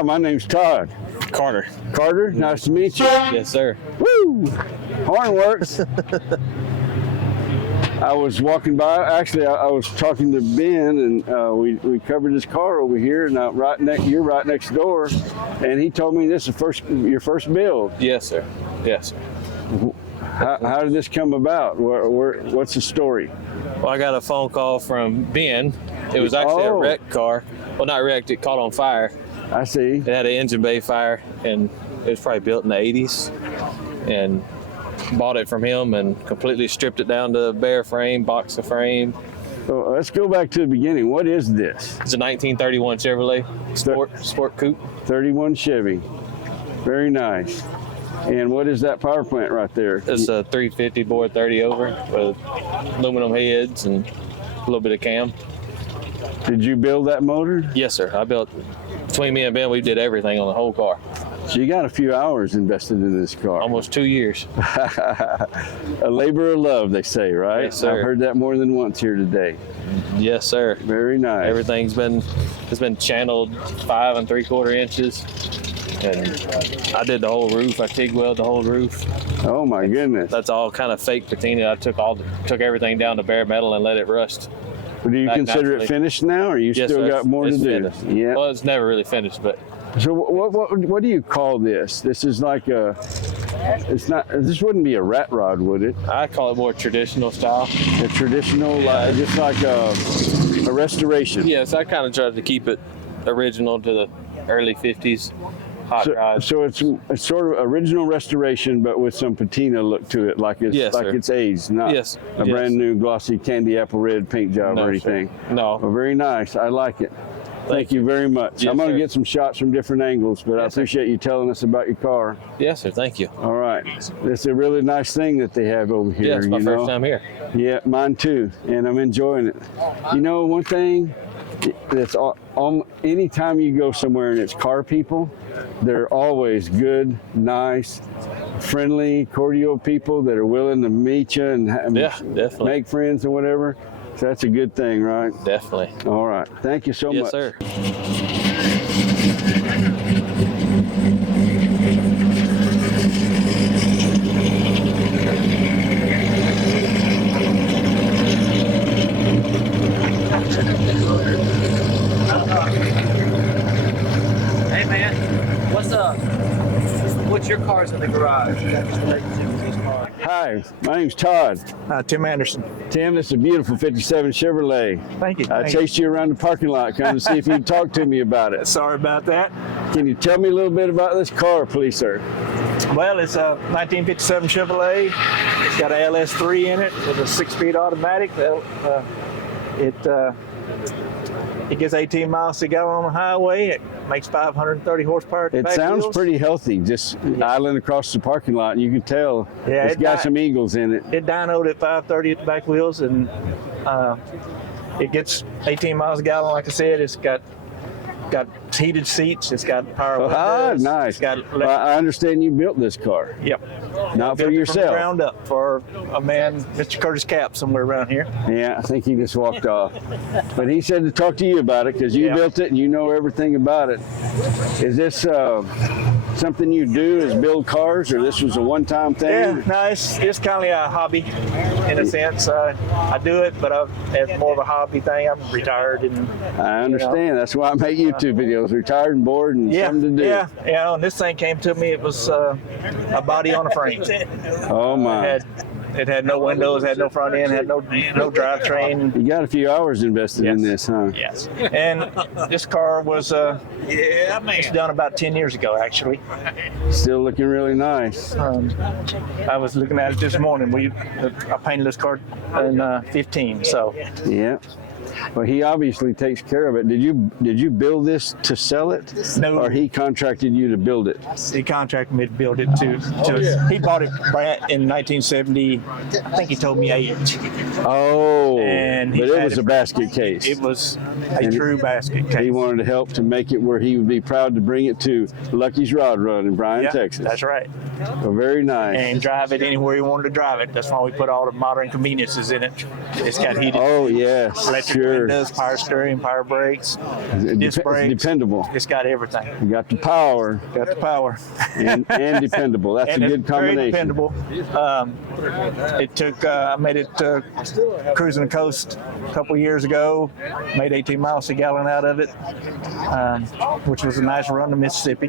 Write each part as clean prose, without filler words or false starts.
Hi, my name's Todd. Carter. Carter, nice to meet you. Yes, sir. Woo! Horn works. I was walking by. Actually, I was talking to Ben, and we covered his car over here, and you're right next door. And he told me this is your first build. Yes, sir. Yes, sir. How did this come about? What's the story? Well, I got a phone call from Ben. It was actually a wrecked car. Well, not wrecked. It caught on fire. I see. It had an engine bay fire, and it was probably built in the 80s. And bought it from him and completely stripped it down to bare frame, box of frame. So let's go back to the beginning. What is this? It's a 1931 Chevrolet sport coupe. 31 Chevy. Very nice. And what is that power plant right there? It's a 350 bore 30 over with aluminum heads and a little bit of cam. Did you build that motor? Yes, sir. I built, between me and Ben, we did everything on the whole car. So you got a few hours invested in this car. Almost 2 years. A labor of love, they say, right? Yes, sir. I've heard that more than once here today. Yes, sir. Very nice. Everything's been channeled 5 3/4 inches, and I did the whole roof. I TIG welded the whole roof. Oh my goodness! That's all kind of fake patina. I took everything down to bare metal and let it rust. Do you consider it finished now, or you still got more to do? Finished. Yeah. Well, it's never really finished, but. So what do you call this? This is like it's not. This wouldn't be a rat rod, would it? I call it more traditional style. A traditional, just like a restoration. Yes, I kind of tried to keep it original to the early 50s. Hot rod. So it's sort of original restoration, but with some patina look to it, like it's aged, not a brand new glossy candy apple red paint job or anything. Sir. No. Well, very nice. I like it. Thank you very much. Yes, I'm going to sir. get some shots from different angles, but I appreciate you telling us about your car. Yes, sir. Thank you. All right. It's a really nice thing that they have over here. Yeah, it's my first time here. Yeah, mine too, and I'm enjoying it. You know, one thing that's anytime you go somewhere and it's car people, they're always good, nice, friendly, cordial people that are willing to meet you and definitely make friends and whatever. So that's a good thing, right? Definitely. All right. Thank you so much. Yes, sir. Hey man, what's up? What's your cars in the garage? Hi, my name's Todd. Tim Anderson. Tim, this is a beautiful 57 Chevrolet. Thank you. I chased you around the parking lot, come to see if you'd talk to me about it. Sorry about that. Can you tell me a little bit about this car, please, sir? Well, it's a 1957 Chevrolet. It's got a LS3 in it with a 6-speed automatic. It gets 18 miles to go on the highway. It makes 530 horsepower at the back It sounds wheels. pretty healthy, just idling across the parking lot. You can tell it's got some eagles in it. It dynoed at 530 at the back wheels, and it gets 18 miles a gallon. Like I said, it's got heated seats. It's got power windows. Nice. It's got Well, I understand you built this car. Yep. Not for Built it yourself. from the ground up for a man, Mr. Curtis Cap, somewhere around here. Yeah, I think he just walked off. But he said to talk to you about it because you built it and you know everything about it. Is this something you do, is build cars, or this was a one-time thing? Yeah, no, it's kind of a hobby in a sense. I do it, but it's more of a hobby thing. I'm retired. And I understand. That's why I make YouTube videos. Retired and bored and something to do. Yeah, and this thing came to me. It was a body on a frame. Oh, my. It had no windows, had no front end, had no drivetrain. You got a few hours invested in this, huh? Yes. And this car was done about 10 years ago, actually. Still looking really nice. I was looking at it this morning. I painted this car in 15, so. Yeah. Well, he obviously takes care of it. Did you build this to sell it? No. Or he contracted you to build it? He contracted me to build it too. He bought it in 1970. I think he told me 8. Oh, and but it was a basket case. It was a true basket case. He wanted to help to make it where he would be proud to bring it to Luckey's Rod Run in Bryan, Texas. That's right. Well, very nice. And drive it anywhere he wanted to drive it. That's why we put all the modern conveniences in it. It's got heated. Oh, yes. Electric Sure. windows, power steering, power brakes, disc brakes. It's dependable. It's got everything. You got the power Got the power. and dependable. That's And a it's good very combination. dependable. It took, I made it cruising the coast a couple years ago, made 18 miles a gallon out of it, which was a nice run to Mississippi.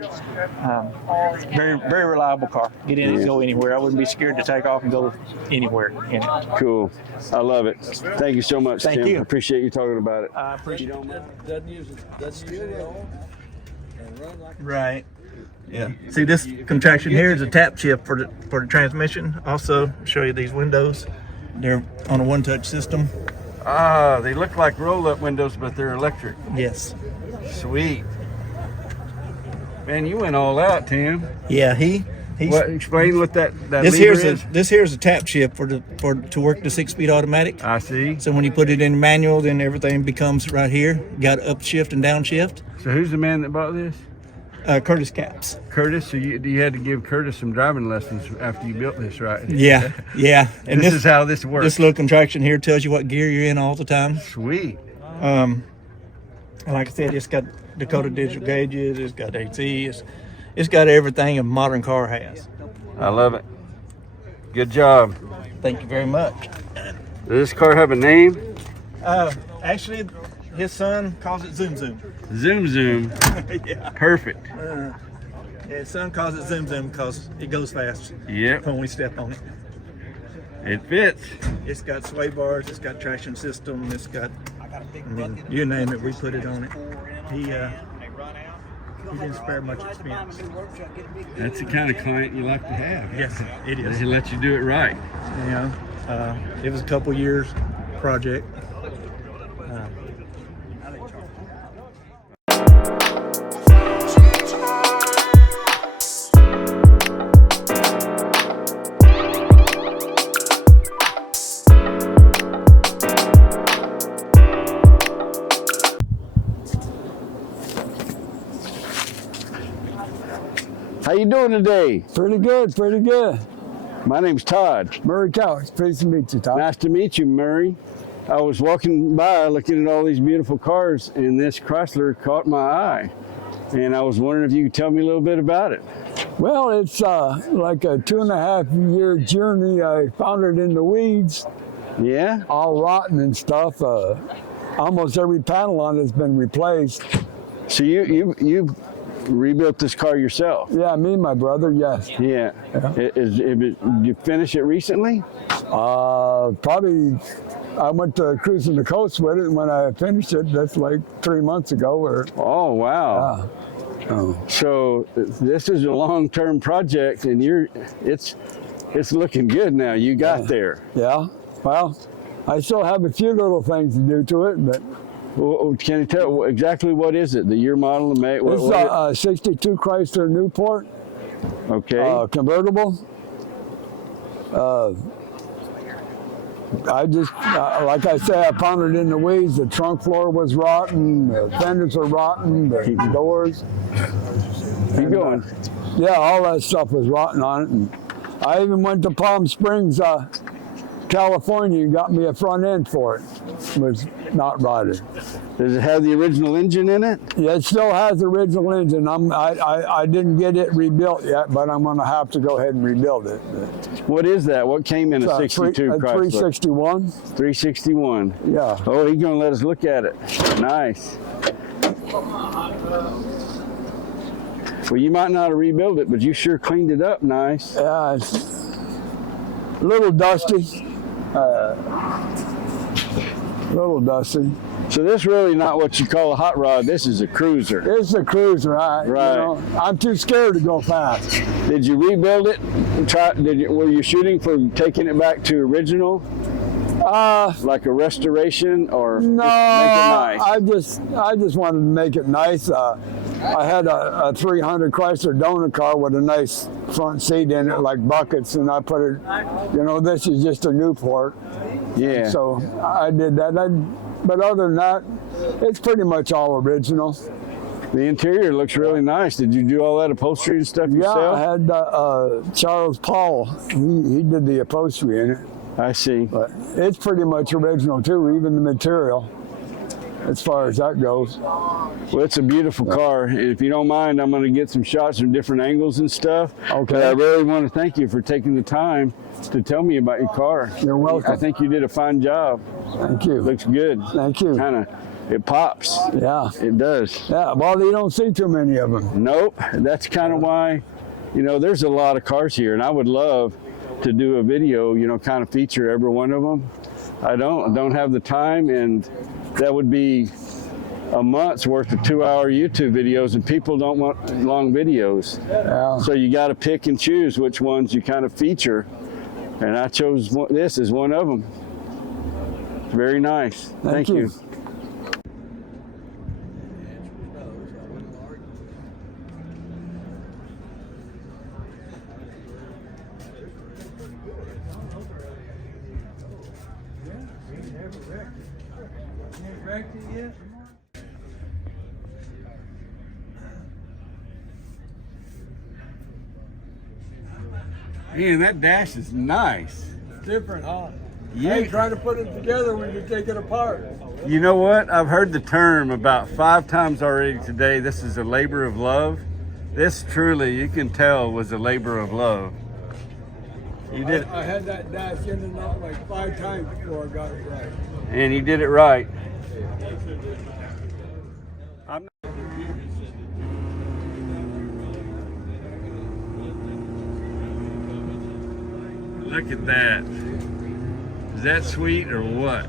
Very, very reliable car. Get in and go anywhere. I wouldn't be scared to take off and go anywhere in it. Cool. I love it. Thank you so much, Thank Tim. you. I appreciate you talking about it. I appreciate it. Doesn't use it all and run like Right. Yeah. See, this contraction here is a tap shift for the transmission. Also, show you these windows. They're on a one-touch system. Ah, they look like roll-up windows, but they're electric. Yes. Sweet. Man, you went all out, Tim. Yeah. He's Explain what that this lever is. this here's a tap shift to work the 6-speed automatic. I see. So when you put it in manual, then everything becomes right here. Got upshift and downshift. So who's the man that bought this? Curtis Caps. Curtis. So you had to give Curtis some driving lessons after you built this, right? Yeah, yeah. And this is how this works. This little contraction here tells you what gear you're in all the time. Sweet. And like I said, it's got Dakota digital gauges. It's got AC. It's got everything a modern car has. I love it. Good job. Thank you very much. Does this car have a name? Actually, his son calls it Zoom Zoom. Zoom Zoom. Yeah. Perfect. His son calls it Zoom Zoom because it goes fast Yep. when we step on it. It fits. It's got sway bars. It's got traction system. It's got, I mean, you name it, we put it on it. He didn't spare much expense. That's the kind of client you like to have. Yes, it is. He lets you do it right. You know, it was a couple years project. How you doing today? Pretty good, pretty good. My name's Todd. Murray Towers, pleased to meet you, Todd. Nice to meet you, Murray. I was walking by looking at all these beautiful cars, and this Chrysler caught my eye. And I was wondering if you could tell me a little bit about it. Well, it's like a 2.5-year journey. I found it in the weeds, Yeah? all rotten and stuff. Almost every panel on it's been replaced. So you rebuilt this car yourself? Yeah, me and my brother, yes. Yeah. Did you finish it recently? Probably, I went to cruising the coast with it, and when I finished it, that's like 3 months ago. Or Oh, wow. So this is a long-term project, and it's looking good now. You got there. yeah. Well, I still have a few little things to do to it, but Well, can you tell exactly what is it? The year, model, and make? this is a 62 Chrysler Newport. Okay. Convertible. I just, like I say, I found it in the weeds. The trunk floor was rotten, the fenders were rotten, the doors. Keep going. Yeah, all that stuff was rotten on it. And I even went to Palm Springs, California, and got me a front end for it. It was not rotted. Does it have the original engine in it? Yeah, it still has the original engine. I didn't get it rebuilt yet, but I'm going to have to go ahead and rebuild it. What is that? What came in a 62 a Chrysler? 361. 361. Yeah. Oh, he's going to let us look at it. Nice. Well, you might not have rebuilt it, but you sure cleaned it up nice. Yeah, it's a little dusty. Little dusty. So this really not what you call a hot rod. This is a cruiser. It's a cruiser. Right. You know, I'm too scared to go fast. Did you rebuild it? Were you shooting for taking it back to original? Like a restoration, or No, just make it nice? I just wanted to make it nice. I had a 300 Chrysler donut car with a nice front seat in it, like buckets, and I put it, you know, this is just a Newport. Yeah. So I did that. But other than that, it's pretty much all original. The interior looks really nice. Did you do all that upholstery and stuff Yeah, yourself? I had Charles Paul. He did the upholstery in it. I see. But it's pretty much original too, even the material. as far as that goes. Well, it's a beautiful car. And if you don't mind, I'm going to get some shots from different angles and stuff. Okay. But I really want to thank you for taking the time to tell me about your car. You're welcome. I think you did a fine job. Thank you. Looks good. Thank you. Kind of, it pops. Yeah. It does. Yeah. Well, you don't see too many of them. Nope. That's kind of why, you know, there's a lot of cars here, and I would love to do a video, you know, kind of feature every one of them. I don't have the time, and that would be a month's worth of 2-hour YouTube videos, and people don't want long videos. Yeah. So you got to pick and choose which ones you kind of feature, and I chose this as one of them. It's very nice. Thank you. Man, that dash is nice. Different, huh? Yeah. Hey, try to put it together when you take it apart. You know what? I've heard the term about 5 times already today. This is a labor of love. This truly, you can tell, was a labor of love. You did, I had that dash in and out like 5 times before I got it right. and you did it right. I'm not- Look at that. Is that sweet or what?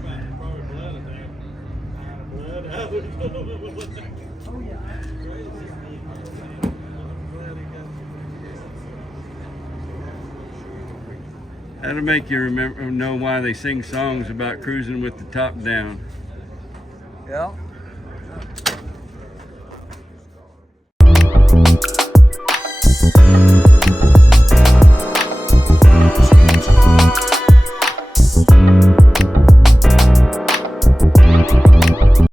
That'll make you know why they sing songs about cruising with the top down. Yeah.